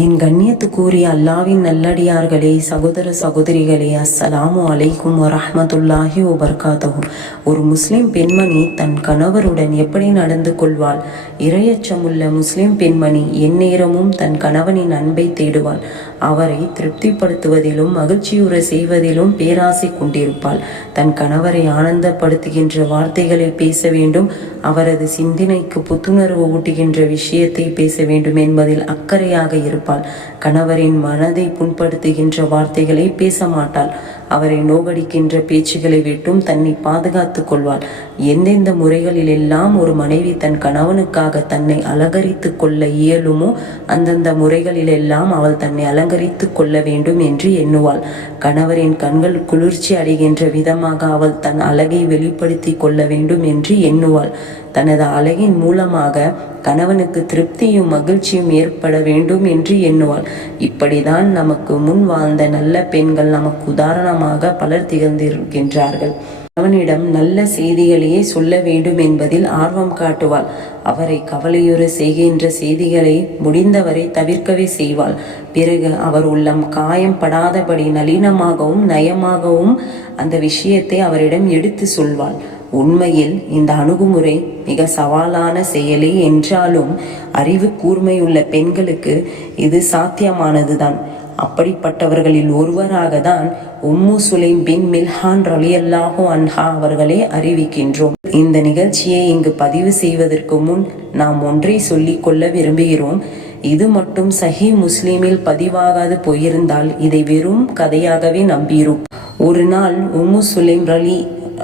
என் கண்ணியத்துக்குரிய அல்லாவின் நல்லடியார்களே சகோதர சகோதரிகளே அஸ்ஸலாமு அலைக்கும் வரஹ்மத்துல்லாஹி வபர்காத்தஹு. ஒரு முஸ்லிம் பெண்மணி தன் கணவருடன் எப்படி நடந்து கொள்வாள்? இரையச்சமுள்ள முஸ்லிம் பெண்மணி எந்நேரமும் தன் கணவனின் அன்பை தேடுவாள். அவரை திருப்திப்படுத்துவதிலும் மகிழ்ச்சியுற செய்வதிலும் பேராசை கொண்டிருப்பாள். தன் கணவரை ஆனந்தப்படுத்துகின்ற வார்த்தைகளை பேச வேண்டும் அவரது சிந்தனைக்கு புத்துணர்வு ஊட்டுகின்ற விஷயத்தை பேச வேண்டும் என்பதில் அக்கறையாக இருப்பாள். கணவரின் மனதை புண்படுத்துகின்ற வார்த்தைகளை பேச மாட்டாள். அவரை நோகடிக்கின்ற பேச்சுகளை விட்டும் தன்னை பாதுகாத்துக் கொள்வாள். எந்தெந்த முறைகளிலெல்லாம் ஒரு மனைவி தன் கணவனுக்காக தன்னை அலங்கரித்துக் கொள்ள இயலுமோ அந்தந்த முறைகளிலெல்லாம் அவள் தன்னை அலங்கரித்துக் கொள்ள வேண்டும் என்று எண்ணுவாள். கணவரின் கண்கள் குளிர்ச்சி அடைகின்ற விதமாக அவள் தன் அழகை வெளிப்படுத்தி கொள்ள வேண்டும் என்று எண்ணுவாள். தனது அழகின் மூலமாக கணவனுக்கு திருப்தியும் மகிழ்ச்சியும் ஏற்பட வேண்டும் என்று எண்ணுவாள். இப்படிதான் நமக்கு முன் வாழ்ந்த நல்ல பெண்கள் நமக்கு உதாரணமாக பலர் திகழ்ந்திருக்கின்றார்கள். அவனிடம் நல்ல செய்திகளையே சொல்ல வேண்டும் என்பதில் ஆர்வம் காட்டுவாள். அவரை கவலையுற செய்கின்ற செய்திகளை முடிந்தவரை தவிர்க்கவே செய்வாள். பிறகு அவர் உள்ளம் காயம் படாதபடி நளினமாகவும் நயமாகவும் அந்த விஷயத்தை அவரிடம் எடுத்து சொல்வாள். உண்மையில் இந்த அணுகுமுறை மிக சவாலான செயலே என்றாலும் அறிவு கூர்மையுள்ள பெண்களுக்கு இது சாத்தியமானதுதான். அப்படிப்பட்டவர்களில் ஒருவராக தான் உம்மு சுலைம் பின் மில்ஹான் ரலியல்லாஹோ அன்ஹா அவர்களே அறிவிக்கின்றோம். இந்த நிகழ்ச்சியை இங்கு பதிவு செய்வதற்கு முன் நாம் ஒன்றை சொல்லிக் கொள்ள விரும்புகிறோம். இது மட்டும் சஹி முஸ்லீமில் பதிவாகாது போயிருந்தால் இதை வெறும் கதையாகவே நம்பியிருப்போம். ஒரு நாள் உம்மு சுலைம் ரலி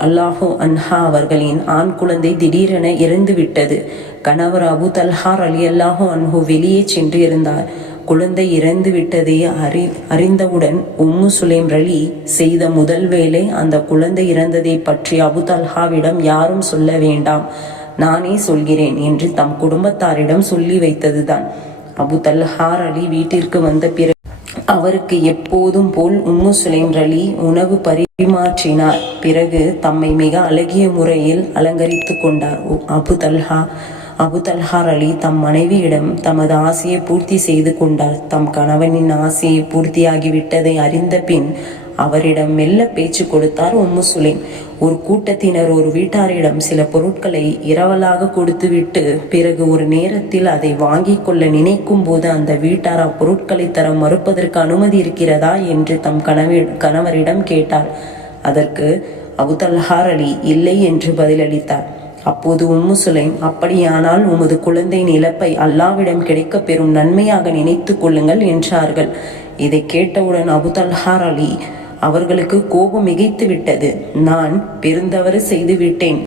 அல்லாஹோ அன்ஹா அவர்களின் ஆண் குழந்தை திடீரென இறந்து விட்டது. கணவர் அபு தல்ஹார் அலி அல்லாஹோ அன்ஹோ வெளியே சென்று இருந்தார். குழந்தை இறந்து விட்டதை அறி அறிந்தவுடன் உம்மு சுலேம் ரலி செய்த முதல் வேலை அந்த குழந்தை இறந்ததை பற்றி அபு தல்ஹாவிடம் யாரும் சொல்ல வேண்டாம். நானே சொல்கிறேன் என்று தம் குடும்பத்தாரிடம் சொல்லி வைத்ததுதான். அபு தல்ஹார் அலி வீட்டிற்கு வந்த பிறகு அவருக்கு எப்போதும் போல் உம்மு சுலைம் ரலி உணவு பரிமாற்றினார். பிறகு தம்மை மிக அழகிய முறையில் அலங்கரித்து கொண்டார். Abu Talha Abu Talha Ali தம் மனைவியிடம் தமது ஆசையை பூர்த்தி செய்து கொண்டார். தம் கணவனின் ஆசையை பூர்த்தியாகிவிட்டதை அறிந்த பின் அவரிடம் மெல்ல பேச்சு கொடுத்தார் உம்மு சுலைம். ஒரு கூட்டத்தினர் ஒரு வீட்டாரிடம் சில பொருட்களை இரவலாக கொடுத்துவிட்டு பிறகு ஒரு நேரத்தில் அதை வாங்கிக் கொள்ள நினைக்கும் போது அந்த வீட்டார் அப்பொருட்களை தர மறுப்பதற்கு அனுமதி இருக்கிறதா என்று தம் கணவி கணவரிடம் கேட்டார். அதற்கு அபுதல்ஹார் அலி இல்லை என்று பதிலளித்தார். அப்போது உம்மு சுலைம் அப்படியானால் உமது குழந்தையின் இழப்பை அல்லாவிடம் கிடைக்க பெறும் நன்மையாக நினைத்து கொள்ளுங்கள் என்றார்கள். இதை கேட்டவுடன் அபுதல்ஹார் அலி அவர்களுக்கு கோபம் மிகைத்து விட்டது. நான் பெருந்தவறு செய்து விட்டேன்.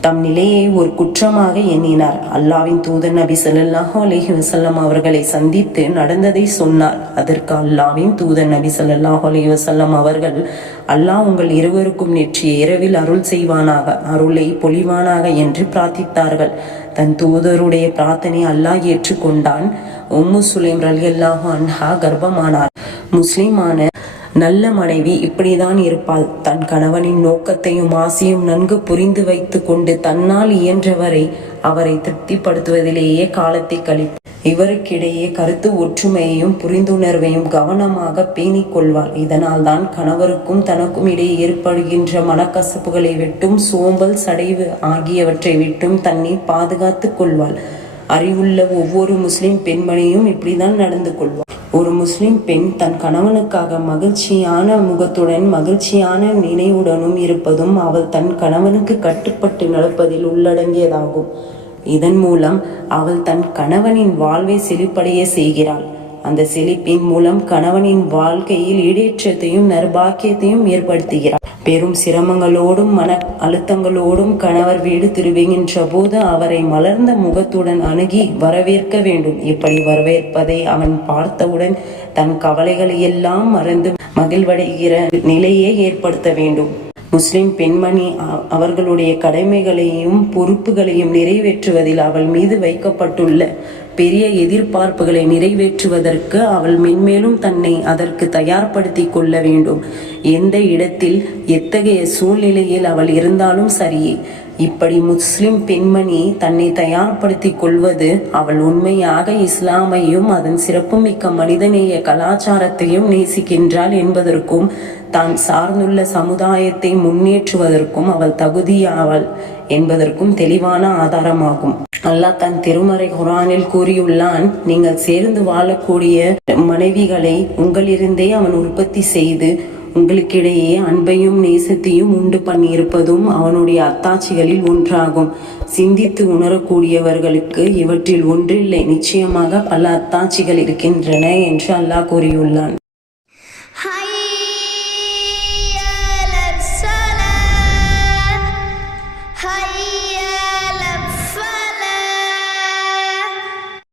தம் நிலையை ஒரு குற்றமாக எண்ணினார். அல்லாவின் தூதர் நபி ஸல்லல்லாஹு அலஹி வசல்லம் அவர்களை சந்தித்து நடந்ததை சொன்னார். அதற்கு அல்லாவின் தூதர் நபி ஸல்லல்லாஹு அலஹி வசல்லம் அவர்கள் அல்லாஹ் உங்கள் இருவருக்கும் நேற்று இரவில் அருள் செய்வானாக அருளை பொழிவானாக என்று பிரார்த்தித்தார்கள். தன் தூதருடைய பிரார்த்தனை அல்லாஹ் ஏற்றுக்கொண்டான். உம்மு சுலைம் ரலியல்லாஹு அன்ஹா கர்ப்பமானார். முஸ்லிமான நல்ல மனைவி இப்படிதான் இருப்பாள். தன் கணவனின் நோக்கத்தையும் ஆசையும் நன்கு புரிந்து வைத்து கொண்டு தன்னால் இயன்றவரை அவரை திருப்திப்படுத்துவதிலேயே காலத்தை கழிப்பு. இவருக்கிடையே கருத்து ஒற்றுமையையும் புரிந்துணர்வையும் கவனமாக பேணிக் கொள்வாள். இதனால் தான் கணவருக்கும் தனக்கும் இடையே ஏற்படுகின்ற மனக்கசப்புகளை விட்டும் சோம்பல் சடைவு ஆகியவற்றை விட்டும் தன்னை பாதுகாத்துக் கொள்வாள். அறிவுள்ள ஒவ்வொரு முஸ்லிம் பெண்மணியும் இப்படிதான் நடந்து கொள்வாள். ஒரு முஸ்லிம் பெண் தன் கணவனுக்காக மகிழ்ச்சியான முகத்துடன் மகிழ்ச்சியான நினைவுடனும் இருப்பதும் அவள் தன் கணவனுக்கு கட்டுப்பட்டு நடப்பதில் உள்ளடங்கியதாகும். இதன் மூலம் அவள் தன் கணவனின் வாழ்வை செழிப்படைய செய்கிறாள். அந்த செழிப்பின் மூலம் கணவனின் வாழ்க்கையில் ஈடேற்றத்தையும் நர்பாக்கியத்தையும் ஏற்படுத்துகிறார். பெரும் சிரமங்களோடும் மன அழுத்தங்களோடும் கணவர் வீடு திரும்புகின்ற போது அவரை மலர்ந்த முகத்துடன் அணுகி வரவேற்க வேண்டும். இப்படி வரவேற்பதை அவன் பார்த்தவுடன் தன் கவலைகளை எல்லாம் மறந்து மகிழ்வடைகிற நிலையை ஏற்படுத்த வேண்டும். முஸ்லிம் பெண்மணி அவர்களுடைய கடமைகளையும் பொறுப்புகளையும் நிறைவேற்றுவதில் அவள் மீது வைக்கப்பட்டுள்ள பெரிய எதிர்பார்ப்புகளை நிறைவேற்றுவதற்கு அவள் மென்மேலும் தன்னை அதற்கு தயார்படுத்தி கொள்ள வேண்டும். எந்த இடத்தில் எத்தகைய சூழ்நிலையில் அவள் இருந்தாலும் சரியே. இப்படி முஸ்லிம் பெண்மணி தன்னை தயார்படுத்திக் கொள்வது அவள் உண்மையாக இஸ்லாமையும் அதன் சிறப்புமிக்க மனிதநேய கலாச்சாரத்தையும் நேசிக்கின்றாள் என்பதற்கும் தான் சார்ந்துள்ள சமுதாயத்தை முன்னேற்றுவதற்கும் அவள் தகுதியாவள் என்பதற்கும் தெளிவான ஆதாரமாகும். அல்லாஹ் தன் திருமறை குரானில் கூறியுள்ளான் நீங்கள் சேர்ந்து வாழக்கூடிய மனைவிகளை உங்களிருந்தே அவன் உற்பத்தி செய்து உங்களுக்கிடையே அன்பையும் நேசத்தையும் உண்டு பண்ணியிருப்பதும் அவனுடைய அத்தாட்சிகளில் ஒன்றாகும். சிந்தித்து உணரக்கூடியவர்களுக்கு இவற்றில் ஒன்றில்லை. நிச்சயமாக பல அத்தாட்சிகள் இருக்கின்றன என்று அல்லாஹ் கூறியுள்ளான்.